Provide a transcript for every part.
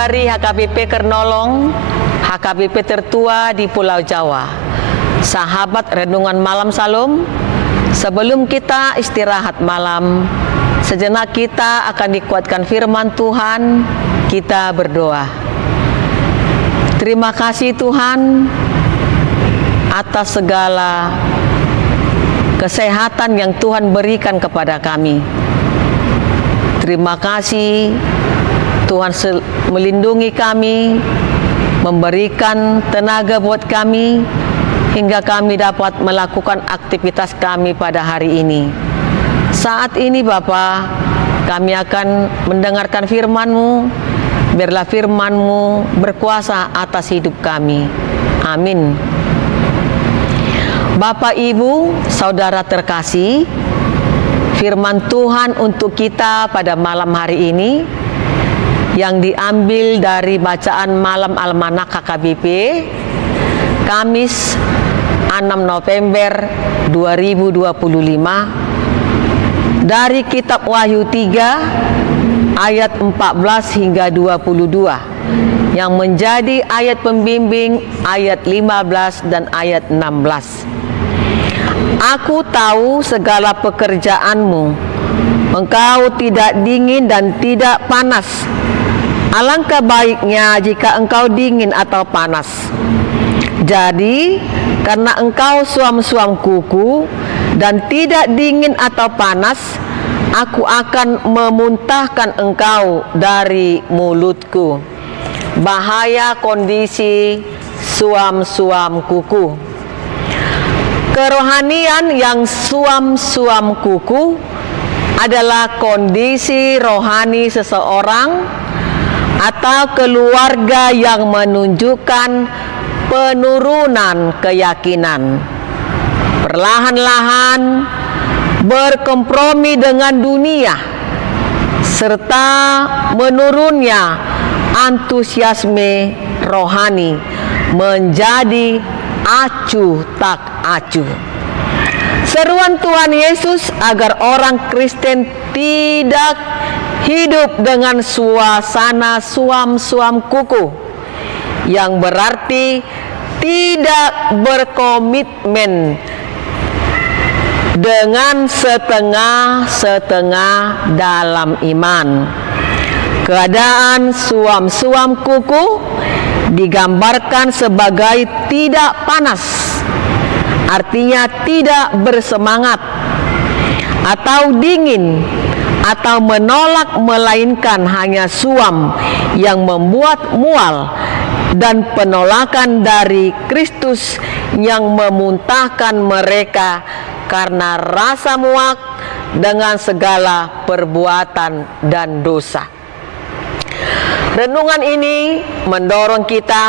dari HKBP Kernolong, HKBP tertua di Pulau Jawa. Sahabat Renungan Malam Salam, sebelum kita istirahat malam, sejenak kita akan dikuatkan firman Tuhan. Kita berdoa. Terima kasih Tuhan atas segala kesehatan yang Tuhan berikan kepada kami. Terima kasih Tuhan melindungi kami, memberikan tenaga buat kami, hingga kami dapat melakukan aktivitas kami pada hari ini. Saat ini Bapa, kami akan mendengarkan firman-Mu. Biarlah firman-Mu berkuasa atas hidup kami. Amin. Bapak, Ibu, Saudara terkasih, firman Tuhan untuk kita pada malam hari ini yang diambil dari bacaan malam Almanak HKBP Kamis 6 November 2025 dari kitab Wahyu 3 ayat 14 hingga 22 yang menjadi ayat pembimbing ayat 15 dan ayat 16. Aku tahu segala pekerjaanmu, engkau tidak dingin dan tidak panas. Alangkah baiknya jika engkau dingin atau panas. Jadi, karena engkau suam-suam kuku dan tidak dingin atau panas, aku akan memuntahkan engkau dari mulutku. Bahaya kondisi suam-suam kuku. Kerohanian yang suam-suam kuku adalah kondisi rohani seseorang atau keluarga yang menunjukkan penurunan keyakinan. Perlahan-lahan berkompromi dengan dunia serta menurunnya antusiasme rohani menjadi acuh tak acuh. Seruan Tuhan Yesus agar orang Kristen tidak hidup dengan suasana suam-suam kuku, yang berarti tidak berkomitmen dengan setengah-setengah dalam iman. Keadaan suam-suam kuku digambarkan sebagai tidak panas, artinya tidak bersemangat, atau dingin, atau menolak, melainkan hanya suam yang membuat mual, dan penolakan dari Kristus yang memuntahkan mereka karena rasa muak dengan segala perbuatan dan dosa. Renungan ini mendorong kita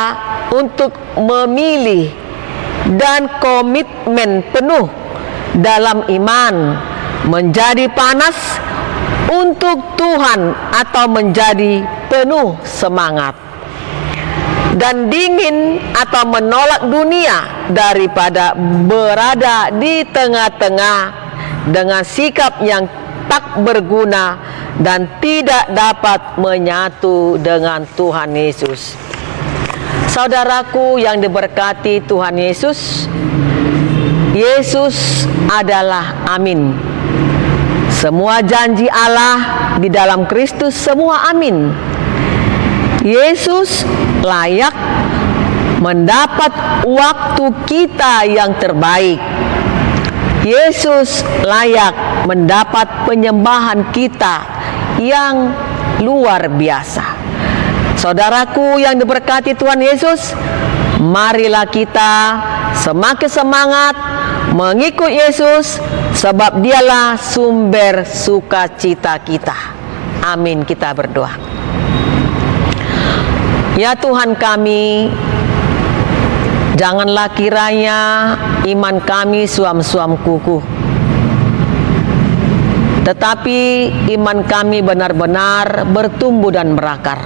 untuk memilih dan komitmen penuh dalam iman, menjadi panas untuk Tuhan atau menjadi penuh semangat, dan dingin atau menolak dunia daripada berada di tengah-tengah dengan sikap yang tak berguna dan tidak dapat menyatu dengan Tuhan Yesus. Saudaraku yang diberkati Tuhan Yesus, Yesus adalah amin. Semua janji Allah di dalam Kristus semua amin. Yesus layak mendapat waktu kita yang terbaik. Yesus layak mendapat penyembahan kita yang luar biasa. Saudaraku yang diberkati Tuhan Yesus, marilah kita semakin semangat mengikut Yesus, sebab Dialah sumber sukacita kita. Amin. Kita berdoa. Ya Tuhan kami, janganlah kiranya iman kami suam-suam kuku, tetapi iman kami benar-benar bertumbuh dan berakar.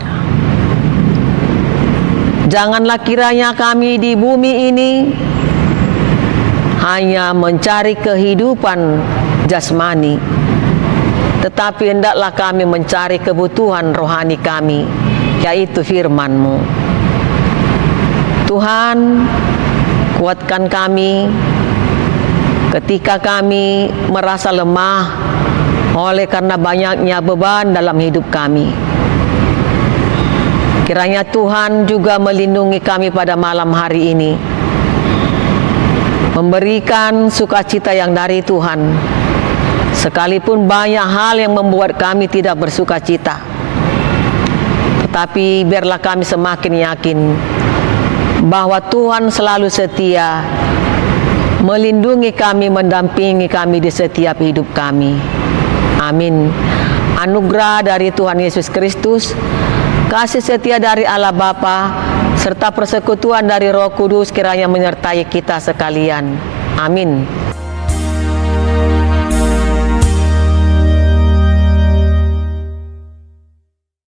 Janganlah kiranya kami di bumi ini hanya mencari kehidupan jasmani, tetapi hendaklah kami mencari kebutuhan rohani kami, yaitu firman-Mu. Tuhan, kuatkan kami ketika kami merasa lemah oleh karena banyaknya beban dalam hidup kami. Kiranya Tuhan juga melindungi kami pada malam hari ini, memberikan sukacita yang dari Tuhan, sekalipun banyak hal yang membuat kami tidak bersukacita. Tetapi biarlah kami semakin yakin bahwa Tuhan selalu setia, melindungi kami, mendampingi kami di setiap hidup kami. Amin. Anugerah dari Tuhan Yesus Kristus, kasih setia dari Allah Bapa, serta persekutuan dari Roh Kudus kiranya menyertai kita sekalian. Amin.